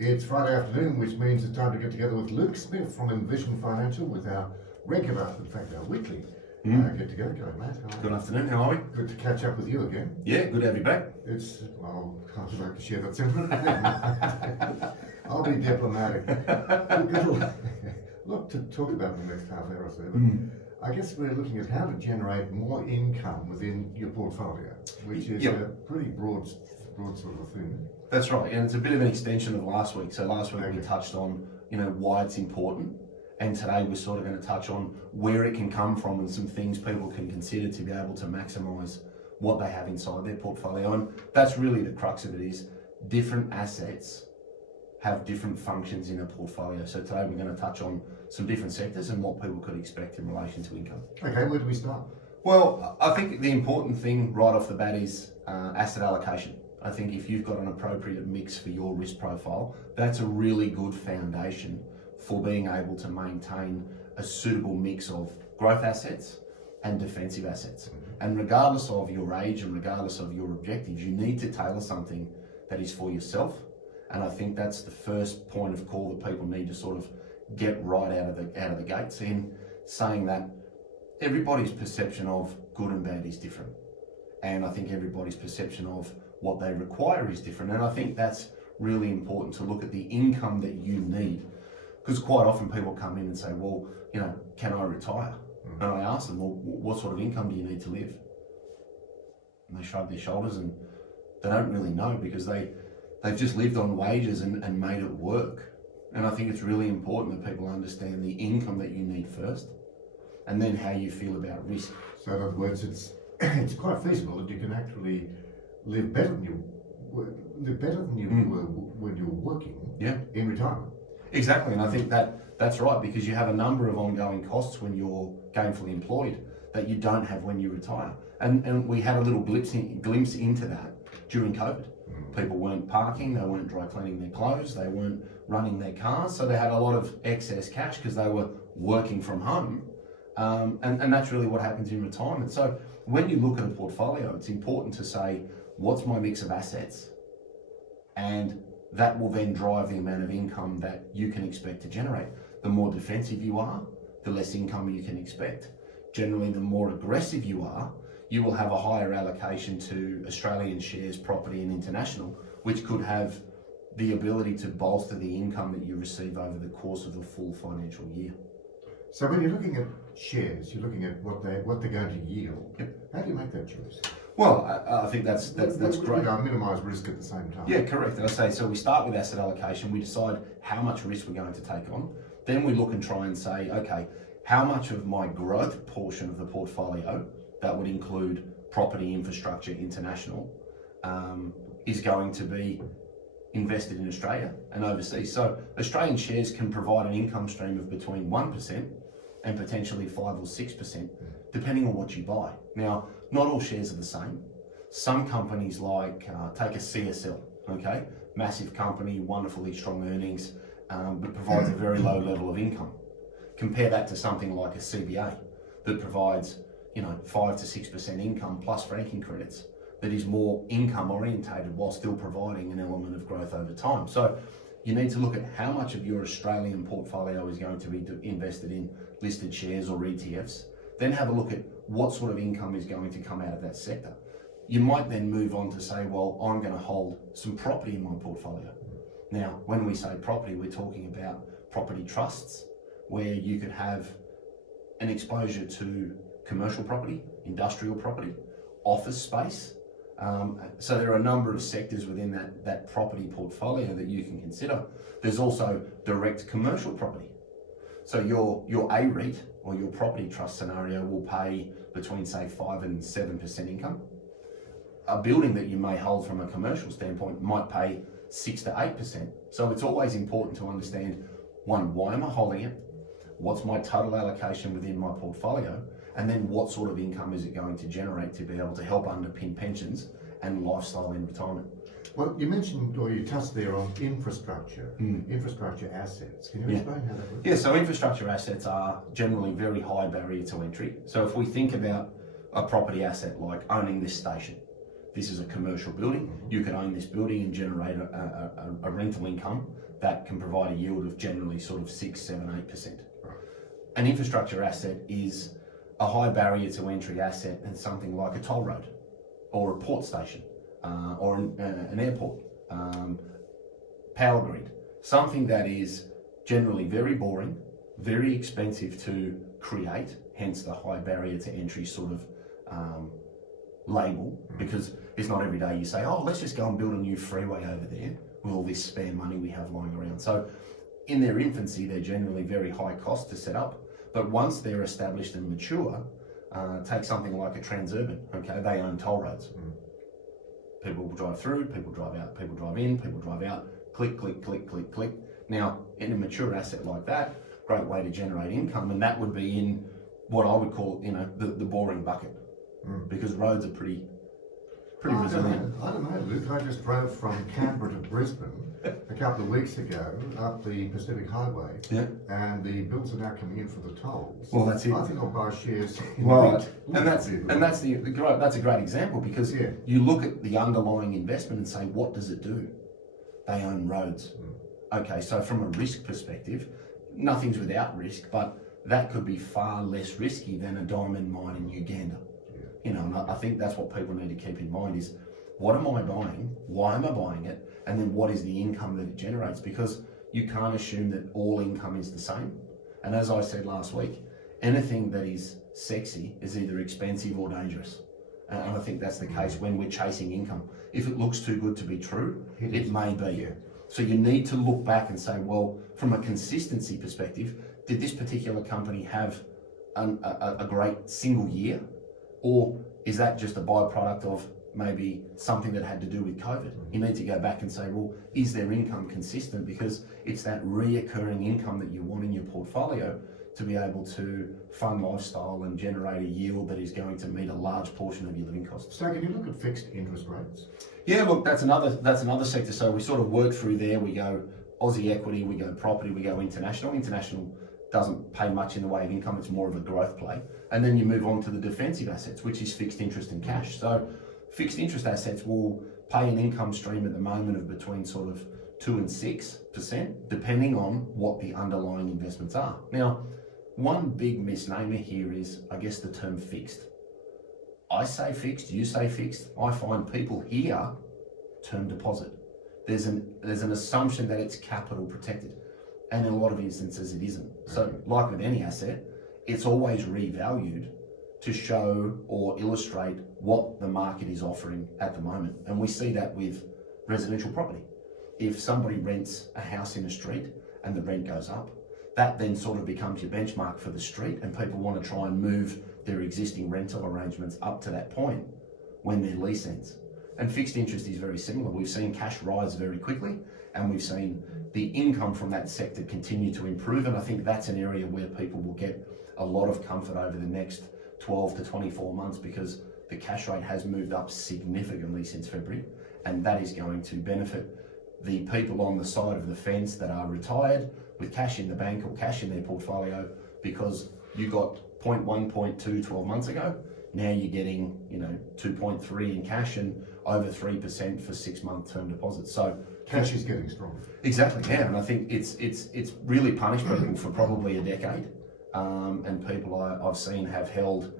It's Friday afternoon, which means it's time to get together with Luke Smith from Envision Financial with our regular, in fact our weekly get together. G'day mate. How are Good you? afternoon, how are we? Good to catch up with you again. Yeah, good to have you back. It's, well, I'd like to share that sentiment. I'll be diplomatic. We've got a lot to talk about in the next half hour or so, but I guess we're looking at how to generate more income within your portfolio, which is a pretty broad sort of a thing. That's right, and it's a bit of an extension of last week. So last week we touched on, why it's important, and today we're sort of going to touch on where it can come from and some things people can consider to be able to maximise what they have inside their portfolio. And that's really the crux of it, is different assets have different functions in a portfolio. So today we're going to touch on some different sectors and what people could expect in relation to income. Okay, where do we start? Well, I think the important thing right off the bat is asset allocation. I think if you've got an appropriate mix for your risk profile, that's a really good foundation for being able to maintain a suitable mix of growth assets and defensive assets. And regardless of your age and regardless of your objectives, you need to tailor something that is for yourself. And I think that's the first point of call that people need to sort of get right out of the gates, in saying that everybody's perception of good and bad is different. And I think everybody's perception of what they require is different. And I think that's really important, to look at the income that you need. Because quite often people come in and say, well, can I retire? And I ask them, well, what sort of income do you need to live? And they shrug their shoulders and they don't really know, because they've just lived on wages and made it work. And I think it's really important that people understand the income that you need first, and then how you feel about risk. So in other words, it's quite feasible that you can actually live better than you were when you were working in retirement. Exactly, and I think that's right, because you have a number of ongoing costs when you're gainfully employed that you don't have when you retire. And we had a little glimpse into that during COVID. People weren't parking, they weren't dry cleaning their clothes, they weren't running their cars, so they had a lot of excess cash because they were working from home. And that's really what happens in retirement. So when you look at a portfolio, it's important to say, what's my mix of assets? And that will then drive the amount of income that you can expect to generate. The more defensive you are, the less income you can expect. Generally, the more aggressive you are, you will have a higher allocation to Australian shares, property and international, which could have the ability to bolster the income that you receive over the course of a full financial year. So when you're looking at shares, you're looking at what they're going to yield. How do you make that choice? Well, I think that's great. Minimise risk at the same time. Yeah, correct. And I say, so we start with asset allocation. We decide how much risk we're going to take on. Then we look and try and say, okay, how much of my growth portion of the portfolio, that would include property, infrastructure, international, is going to be invested in Australia and overseas. So Australian shares can provide an income stream of between 1% and potentially 5 or 6%, depending on what you buy. Now, not all shares are the same. Some companies like, take a CSL, okay? Massive company, wonderfully strong earnings, but provides a very low level of income. Compare that to something like a CBA that provides 5 to 6% income plus franking credits, that is more income orientated while still providing an element of growth over time. So you need to look at how much of your Australian portfolio is going to be invested in listed shares or ETFs. Then have a look at what sort of income is going to come out of that sector. You might then move on to say, well, I'm going to hold some property in my portfolio. Now, when we say property, we're talking about property trusts, where you could have an exposure to commercial property, industrial property, office space. So there are a number of sectors within that property portfolio that you can consider. There's also direct commercial property. So your A-REIT or your property trust scenario will pay between, say, 5 and 7% income. A building that you may hold from a commercial standpoint might pay 6 to 8%. So it's always important to understand, one, why am I holding it? What's my total allocation within my portfolio? And then what sort of income is it going to generate to be able to help underpin pensions and lifestyle in retirement? Well, you mentioned, or you touched there on infrastructure, infrastructure assets. Can you explain how that works? Yeah, so infrastructure assets are generally very high barrier to entry. So if we think about a property asset like owning this station, this is a commercial building. You could own this building and generate a rental income that can provide a yield of generally sort of 6, 7, 8%. An infrastructure asset is a high barrier to entry asset and something like a toll road or a port station or an airport, power grid, something that is generally very boring, very expensive to create, hence the high barrier to entry sort of label, because it's not every day you say, oh, let's just go and build a new freeway over there with all this spare money we have lying around. So in their infancy, they're generally very high cost to set up, but once they're established and mature, take something like a Transurban, okay, they own toll roads. People drive through, people drive out, people drive in, people drive out, click, click, click, click, click. Now, in a mature asset like that, great way to generate income, and that would be in what I would call, you know, the boring bucket, because roads are pretty resilient. I don't know, Luke. I just drove from Canberra to Brisbane a couple of weeks ago up the Pacific Highway, and the bills are now coming in for the tolls. Well, that's it. I think I'll buy shares. Right, and that's a great example, because you look at the underlying investment and say, what does it do? They own roads. Okay, so from a risk perspective, nothing's without risk, but that could be far less risky than a diamond mine in Uganda. You know, and I think that's what people need to keep in mind is, what am I buying? Why am I buying it? And then what is the income that it generates? Because you can't assume that all income is the same. And as I said last week, anything that is sexy is either expensive or dangerous. And I think that's the case when we're chasing income. If it looks too good to be true, it may be. So you need to look back and say, well, from a consistency perspective, did this particular company have a great single year? Or is that just a byproduct of maybe something that had to do with COVID? You need to go back and say, well, is their income consistent? Because it's that reoccurring income that you want in your portfolio to be able to fund lifestyle and generate a yield that is going to meet a large portion of your living costs. So can you look at fixed interest rates? Yeah, look, that's another sector. So we sort of work through there. We go Aussie equity, we go property, we go international. International doesn't pay much in the way of income, it's more of a growth play. And then you move on to the defensive assets, which is fixed interest and cash. So fixed interest assets will pay an income stream at the moment of between sort of 2 and 6%, depending on what the underlying investments are. Now, one big misnomer here is, I guess, the term fixed. I say fixed, you say fixed. I find people hear term deposit. There's an assumption that it's capital protected. And in a lot of instances it isn't. So like with any asset, it's always revalued to show or illustrate what the market is offering at the moment. And we see that with residential property. If somebody rents a house in a street and the rent goes up, that then sort of becomes your benchmark for the street, and people want to try and move their existing rental arrangements up to that point when their lease ends. And fixed interest is very similar. We've seen cash rise very quickly, and we've seen the income from that sector continue to improve. And I think that's an area where people will get a lot of comfort over the next 12 to 24 months, because the cash rate has moved up significantly since February, and that is going to benefit the people on the side of the fence that are retired with cash in the bank or cash in their portfolio, because you got 0.1, 0.2 12 months ago. Now you're getting, 2.3 in cash and over 3% for 6-month term deposits. So cash is getting stronger. Exactly, yeah, and I think it's really punished people for probably a decade, and people I've seen have held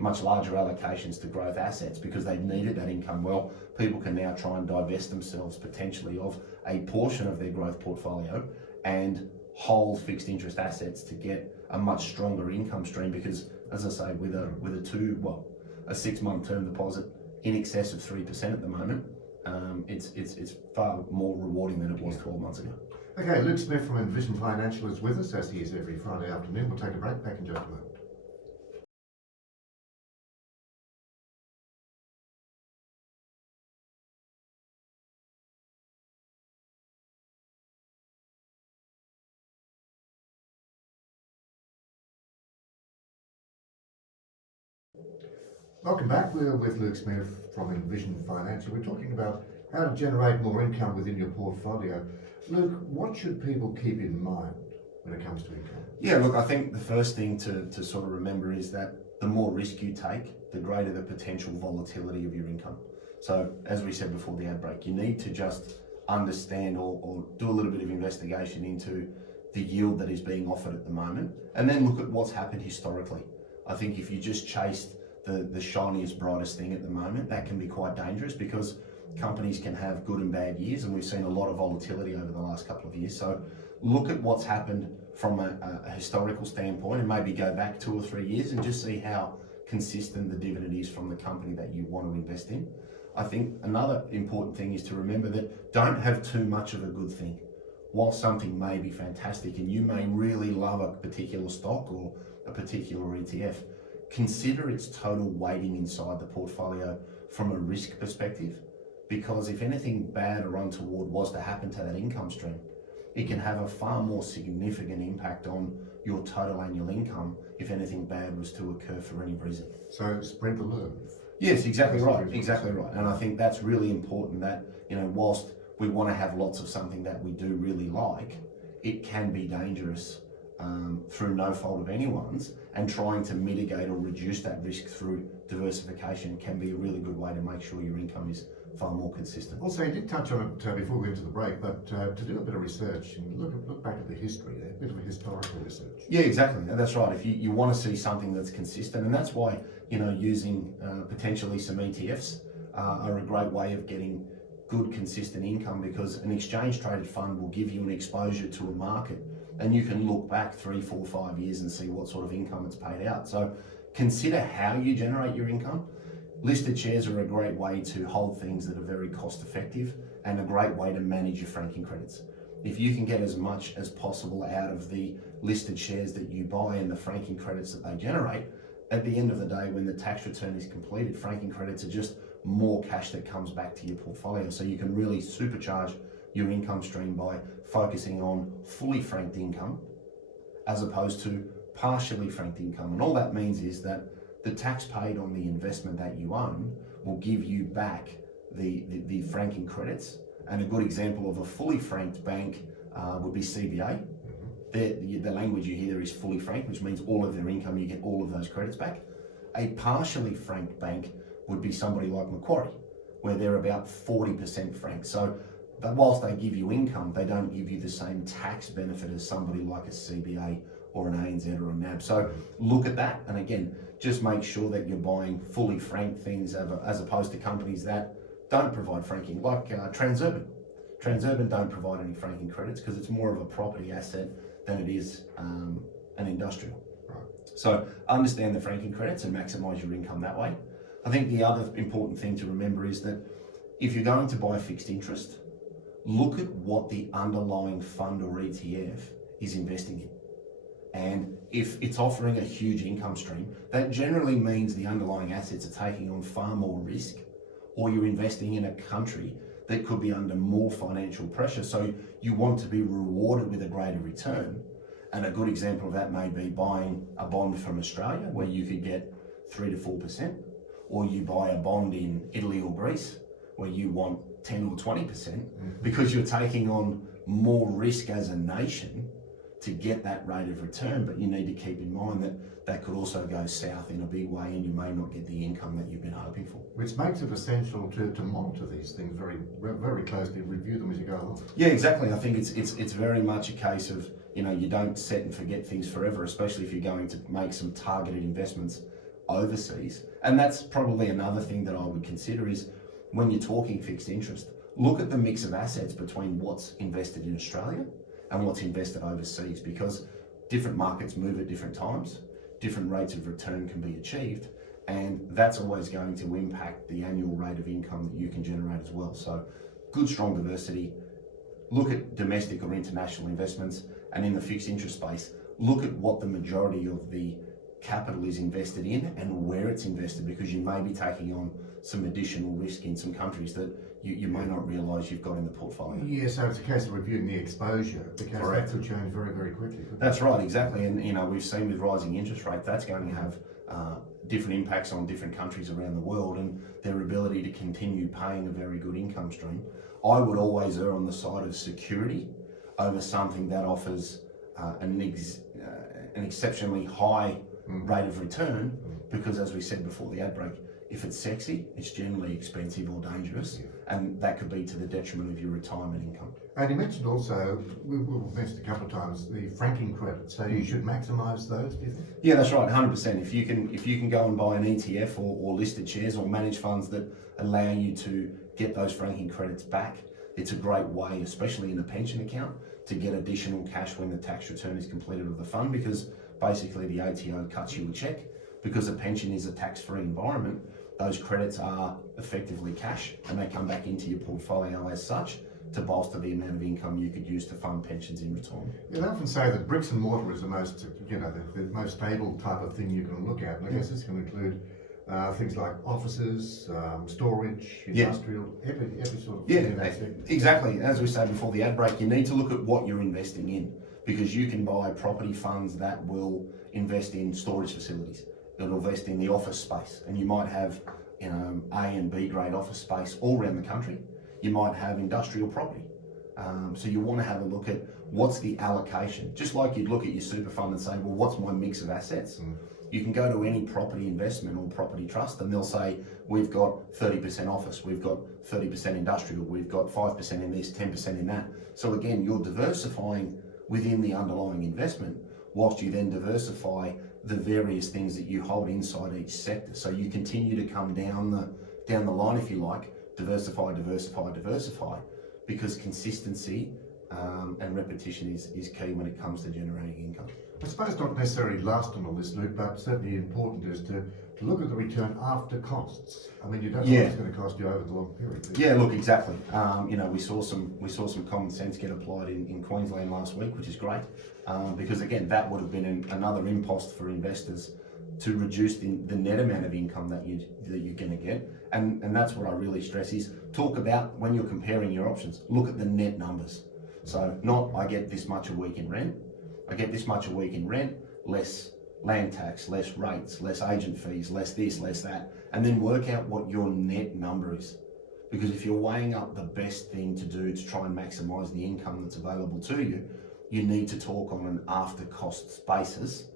much larger allocations to growth assets because they've needed that income. Well, people can now try and divest themselves potentially of a portion of their growth portfolio and hold fixed interest assets to get a much stronger income stream, because, as I say, with a 6-month term deposit in excess of 3% at the moment, it's far more rewarding than it was 12 months ago. Okay, Luke Smith from Envision Financial is with us, as he is every Friday afternoon. We'll take a break, back in just a moment. Welcome back. We're with Luke Smith from Envision Financial. We're talking about how to generate more income within your portfolio. Luke, what should people keep in mind when it comes to income? Yeah, look, I think the first thing to sort of remember is that the more risk you take, the greater the potential volatility of your income. So as we said before the ad break, you need to just understand or do a little bit of investigation into the yield that is being offered at the moment, and then look at what's happened historically. I think if you just chased the shiniest, brightest thing at the moment, that can be quite dangerous because companies can have good and bad years, and we've seen a lot of volatility over the last couple of years. So look at what's happened from a historical standpoint and maybe go back 2 or 3 years and just see how consistent the dividend is from the company that you want to invest in. I think another important thing is to remember that don't have too much of a good thing. While something may be fantastic and you may really love a particular stock or a particular ETF, consider its total weighting inside the portfolio from a risk perspective, because if anything bad or untoward was to happen to that income stream, it can have a far more significant impact on your total annual income if anything bad was to occur for any reason. So spread the learn. Yes, exactly right, exactly right. And I think that's really important that, whilst we want to have lots of something that we do really like, it can be dangerous through no fault of anyone's, and trying to mitigate or reduce that risk through diversification can be a really good way to make sure your income is far more consistent. Also, you did touch on it before we went to the break, but to do a bit of research and look back at the history there, a bit of historical research. Yeah, exactly. And that's right. If you want to see something that's consistent, and that's why, using potentially some ETFs are a great way of getting good, consistent income, because an exchange traded fund will give you an exposure to a market, and you can look back 3, 4, 5 years and see what sort of income it's paid out. So consider how you generate your income. Listed shares are a great way to hold things that are very cost effective and a great way to manage your franking credits. If you can get as much as possible out of the listed shares that you buy and the franking credits that they generate, at the end of the day, when the tax return is completed, franking credits are just more cash that comes back to your portfolio. So you can really supercharge your income stream by focusing on fully franked income as opposed to partially franked income. And all that means is that the tax paid on the investment that you own will give you back the franking credits. And a good example of a fully franked bank would be CBA. The language you hear there is fully franked, which means all of their income, you get all of those credits back. A partially franked bank would be somebody like Macquarie, where they're about 40% franked. So that whilst they give you income, they don't give you the same tax benefit as somebody like a CBA or an ANZ or a NAB. So look at that, and again, just make sure that you're buying fully franked things as opposed to companies that don't provide franking, like Transurban. Transurban don't provide any franking credits because it's more of a property asset than it is an industrial. Right. So understand the franking credits and maximise your income that way. I think the other important thing to remember is that if you're going to buy fixed interest, look at what the underlying fund or ETF is investing in. And if it's offering a huge income stream, that generally means the underlying assets are taking on far more risk, or you're investing in a country that could be under more financial pressure. So you want to be rewarded with a greater return. And a good example of that may be buying a bond from Australia, where you could get 3 to 4%, or you buy a bond in Italy or Greece, where you want 10 or 20%, because you're taking on more risk as a nation to get that rate of return. But you need to keep in mind that that could also go south in a big way, and you may not get the income that you've been hoping for. Which makes it essential to monitor these things very, very closely, review them as you go along. Yeah, exactly. I think it's very much a case of, you don't set and forget things forever, especially if you're going to make some targeted investments overseas. And that's probably another thing that I would consider is, when you're talking fixed interest, look at the mix of assets between what's invested in Australia and what's invested overseas, because different markets move at different times, different rates of return can be achieved, and that's always going to impact the annual rate of income that you can generate as well. So good, strong diversity. Look at domestic or international investments, and in the fixed interest space, look at what the majority of the capital is invested in and where it's invested, because you may be taking on some additional risk in some countries that you may not realise you've got in the portfolio. Yeah, so it's a case of reviewing the exposure, because Correct. that could change very, very quickly. That's right, exactly. And we've seen with rising interest rates, that's going to have different impacts on different countries around the world and their ability to continue paying a very good income stream. I would always err on the side of security over something that offers an exceptionally high rate of return, because as we said before the ad break, If it's sexy, it's generally expensive or dangerous, and that could be to the detriment of your retirement income. And you mentioned also, we've mentioned a couple of times, the franking credits. So you should maximise those, do you think? Yeah, that's right, 100%. If you can go and buy an ETF or listed shares or manage funds that allow you to get those franking credits back, it's a great way, especially in a pension account, to get additional cash when the tax return is completed of the fund, because basically the ATO cuts you a check. Because a pension is a tax-free environment, those credits are effectively cash and they come back into your portfolio as such to bolster the amount of income you could use to fund pensions in retirement. Yeah, they often say that bricks and mortar is the most, the most stable type of thing you can look at. And I guess this can include things like offices, storage, industrial, every sort of thing. Exactly. As we said before the ad break, you need to look at what you're investing in, because you can buy property funds that will invest in storage facilities. It'll invest in the office space, and you might have A and B grade office space all around the country. You might have industrial property. So you want to have a look at what's the allocation. Just like you'd look at your super fund and say, well, what's my mix of assets? You can go to any property investment or property trust and they'll say, we've got 30% office, we've got 30% industrial, we've got 5% in this, 10% in that. So again, you're diversifying within the underlying investment, whilst you then diversify the various things that you hold inside each sector. So you continue to come down the line, if you like, diversify, because consistency and repetition is key when it comes to generating income. I suppose not necessarily last on the list, Luke, but certainly important is to look at the return after costs. I mean, you don't know what it's going to cost you over the long period. Yeah, look, exactly. We saw some common sense get applied in Queensland last week, which is great, because again, that would have been another impost for investors to reduce the net amount of income that you're going to get. And that's what I really stress is talk about when you're comparing your options, look at the net numbers. So not I get this much a week in rent, I get this much a week in rent, less land tax, less rates, less agent fees, less this, less that, and then work out what your net number is. Because if you're weighing up the best thing to do to try and maximise the income that's available to you, you need to talk on an after costs basis,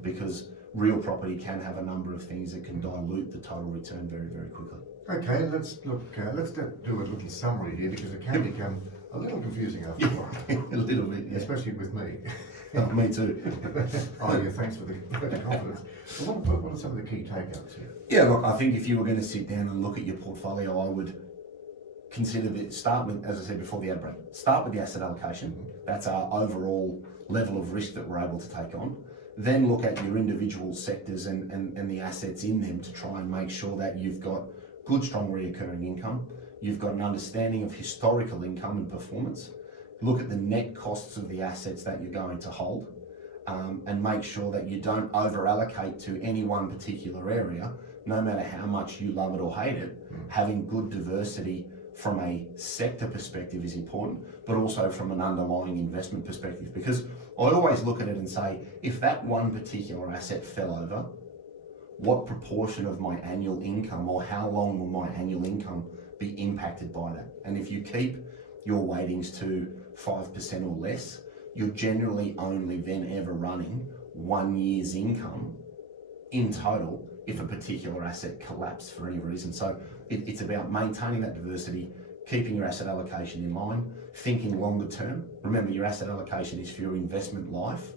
because real property can have a number of things that can dilute the total return very, very quickly. Okay, let's do a little summary here, because it can become a little confusing after a while. A little bit, yeah. Especially with me. Me too. Oh yeah, thanks for the confidence. So what are some of the key takeouts here? Yeah, look, I think if you were going to sit down and look at your portfolio, I would consider that start with, as I said before the ad break, start with the asset allocation. That's our overall level of risk that we're able to take on. Then look at your individual sectors and the assets in them to try and make sure that you've got good, strong reoccurring income. You've got an understanding of historical income and performance. Look at the net costs of the assets that you're going to hold, and make sure that you don't over allocate to any one particular area, no matter how much you love it or hate it. Having good diversity from a sector perspective is important, but also from an underlying investment perspective, because I always look at it and say, if that one particular asset fell over, what proportion of my annual income, or how long will my annual income be impacted by that? And if you keep your weightings to 5% or less, you're generally only then ever running 1 year's income in total if a particular asset collapsed for any reason. So it's about maintaining that diversity, keeping your asset allocation in line, thinking longer term. Remember, your asset allocation is for your investment life,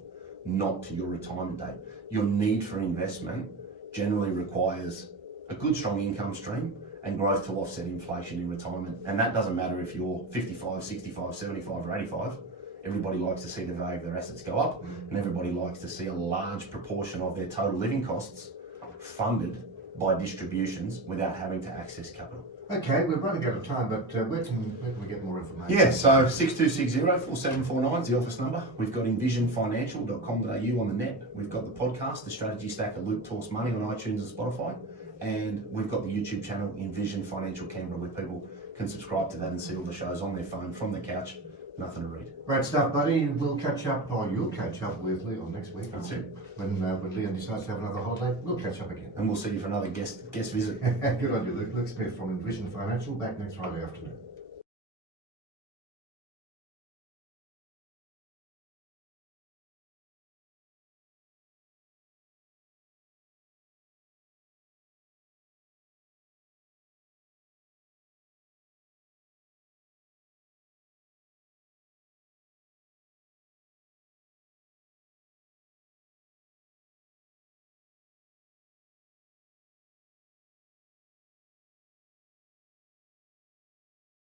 not to your retirement date. Your need for investment generally requires a good, strong income stream and growth to offset inflation in retirement. And that doesn't matter if you're 55, 65, 75 or 85. Everybody likes to see the value of their assets go up, and everybody likes to see a large proportion of their total living costs funded by distributions without having to access capital. Okay, we're running out of time, but where can we get more information? Yeah, so 6260-4749 is the office number. We've got envisionfinancial.com.au on the net. We've got the podcast, The Strategy Stack of Luke Talks Money, on iTunes and Spotify. And we've got the YouTube channel, Envision Financial Canberra, where people can subscribe to that and see all the shows on their phone from the couch. Nothing to read. Great stuff, buddy. We'll catch up, or you'll catch up with Leon next week. That's it. When Leon decides to have another holiday, we'll catch up again. And we'll see you for another guest visit. Good on you, Luke. Luke Smith from Envision Financial, back next Friday afternoon.